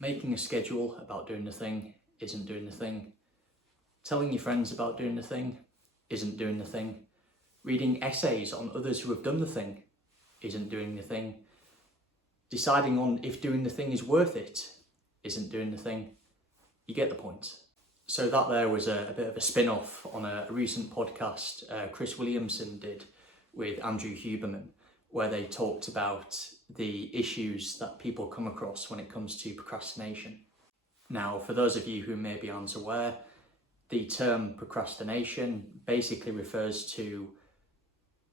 Making a schedule about doing the thing isn't doing the thing. Telling your friends about doing the thing isn't doing the thing. Reading essays on others who have done the thing isn't doing the thing. Deciding on if doing the thing is worth it isn't doing the thing. You get the point. So that there was a bit of a spin-off on a recent podcast Chris Williamson did with Andrew Huberman, where they talked about the issues that people come across when it comes to procrastination. Now, for those of you who maybe aren't aware, the term procrastination basically refers to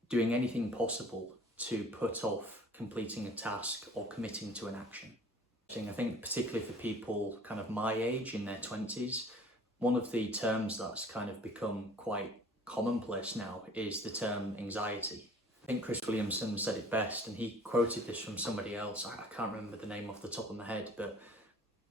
doing anything possible to put off completing a task or committing to an action. I think particularly for people kind of my age, in their 20s, one of the terms that's kind of become quite commonplace now is the term anxiety. I think Chris Williamson said it best, and he quoted this from somebody else. I can't remember the name off the top of my head, but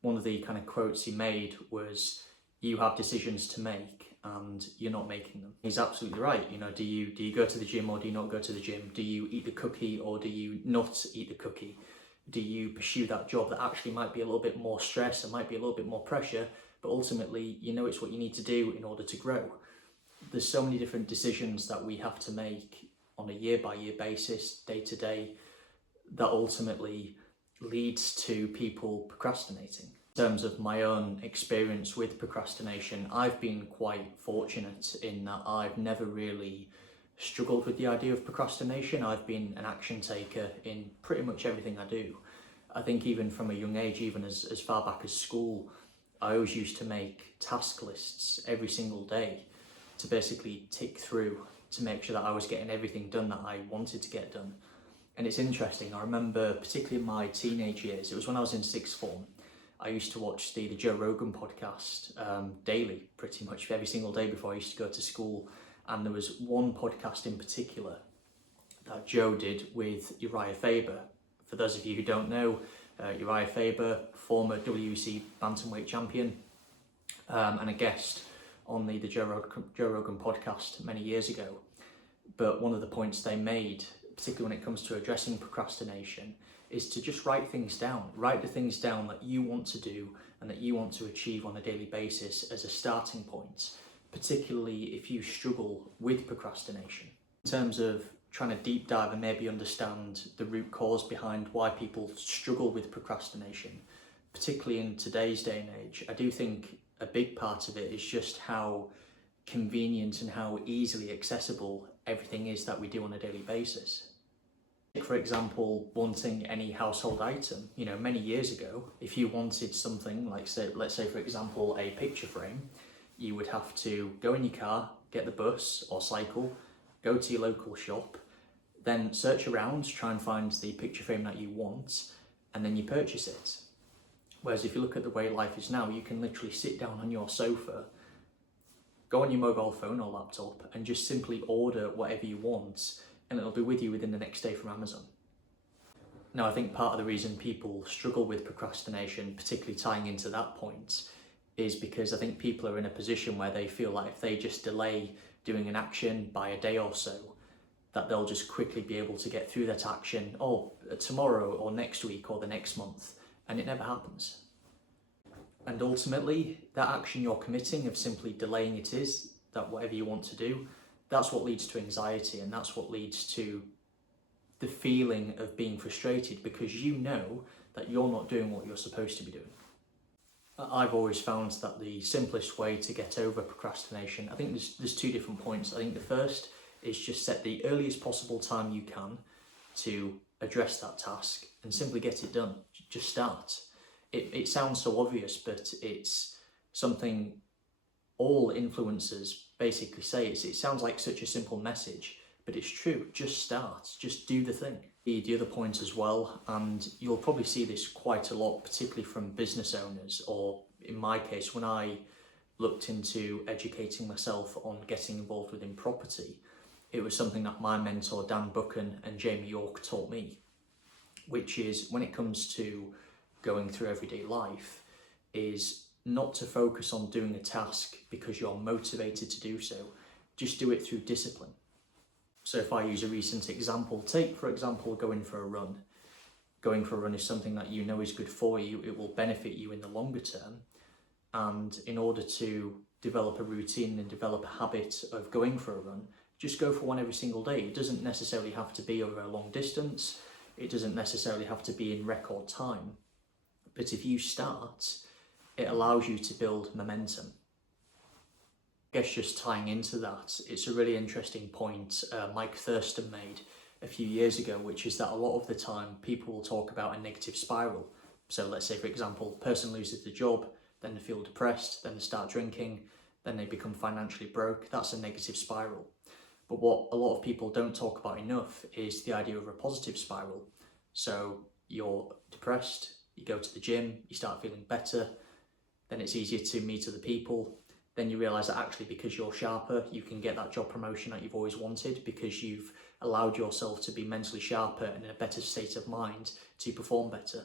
one of the kind of quotes he made was, "You have decisions to make and you're not making them." He's absolutely right. You know, do you go to the gym or do you not go to the gym? Do you eat the cookie or do you not eat the cookie? Do you pursue that job that actually might be a little bit more stress and might be a little bit more pressure, but ultimately you know it's what you need to do in order to grow? There's so many different decisions that we have to make on a year-by-year basis, day-to-day, that ultimately leads to people procrastinating. In terms of my own experience with procrastination, I've been quite fortunate in that I've never really struggled with the idea of procrastination. I've been an action taker in pretty much everything I do. I think even from a young age, even as far back as school, I always used to make task lists every single day to basically tick through to make sure that I was getting everything done that I wanted to get done. And it's interesting, I remember particularly in my teenage years, it was when I was in sixth form, I used to watch the Joe Rogan podcast daily, pretty much every single day before I used to go to school. And there was one podcast in particular that Joe did with Uriah Faber. For those of you who don't know, Uriah Faber, former WEC bantamweight champion, and a guest on the Joe Rogan podcast many years ago. But one of the points they made, particularly when it comes to addressing procrastination, is to just write things down. Write the things down that you want to do and that you want to achieve on a daily basis as a starting point, particularly if you struggle with procrastination. In terms of trying to deep dive and maybe understand the root cause behind why people struggle with procrastination, particularly in today's day and age, I do think a big part of it is just how convenient and how easily accessible everything is that we do on a daily basis. For example, wanting any household item, you know, many years ago, if you wanted something like, let's say for example, a picture frame, you would have to go in your car, get the bus or cycle, go to your local shop, then search around, try and find the picture frame that you want, and then you purchase it. Whereas if you look at the way life is now, you can literally sit down on your sofa, go on your mobile phone or laptop and just simply order whatever you want, and it'll be with you within the next day from Amazon. Now, I think part of the reason people struggle with procrastination, particularly tying into that point, is because I think people are in a position where they feel like if they just delay doing an action by a day or so, that they'll just quickly be able to get through that action, tomorrow or next week or the next month, and it never happens. And ultimately, that action you're committing of simply delaying it is, that whatever you want to do, that's what leads to anxiety, and that's what leads to the feeling of being frustrated because you know that you're not doing what you're supposed to be doing. I've always found that the simplest way to get over procrastination, I think there's two different points. I think the first is just set the earliest possible time you can to address that task and simply get it done. Just start. It sounds so obvious, but it's something all influencers basically say. It sounds like such a simple message, but it's true. Just start, just do the thing. The other point as well, and you'll probably see this quite a lot, particularly from business owners, or in my case, when I looked into educating myself on getting involved within property, it was something that my mentor Dan Buchan and Jamie York taught me, which is when it comes to going through everyday life, is not to focus on doing a task because you're motivated to do so. Just do it through discipline. So if I use a recent example, take for example going for a run. going for a run is something that you know is good for you, it will benefit you in the longer term. And in order to develop a routine and develop a habit of going for a run, just go for one every single day. It doesn't necessarily have to be over a long distance. It doesn't necessarily have to be in record time. But if you start, it allows you to build momentum. I guess just tying into that, it's a really interesting point Mike Thurston made a few years ago, which is that a lot of the time people will talk about a negative spiral. So let's say, for example, a person loses the job, then they feel depressed, then they start drinking, then they become financially broke. That's a negative spiral. But what a lot of people don't talk about enough is the idea of a positive spiral. So you're depressed, you go to the gym, you start feeling better, then it's easier to meet other people. Then you realise that actually because you're sharper, you can get that job promotion that you've always wanted because you've allowed yourself to be mentally sharper and in a better state of mind to perform better.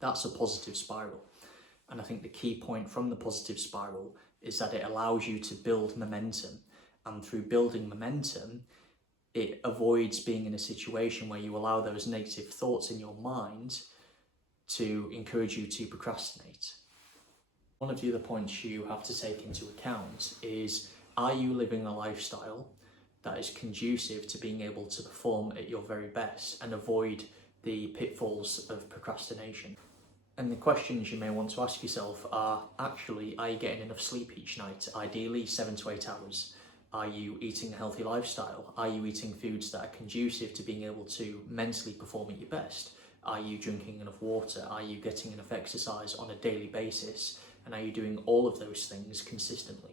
That's a positive spiral. And I think the key point from the positive spiral is that it allows you to build momentum. And through building momentum, it avoids being in a situation where you allow those negative thoughts in your mind to encourage you to procrastinate. One of the other points you have to take into account is, are you living a lifestyle that is conducive to being able to perform at your very best and avoid the pitfalls of procrastination? And the questions you may want to ask yourself are actually, are you getting enough sleep each night? Ideally 7 to 8 hours. Are you eating a healthy lifestyle? Are you eating foods that are conducive to being able to mentally perform at your best? Are you drinking enough water? Are you getting enough exercise on a daily basis? And are you doing all of those things consistently?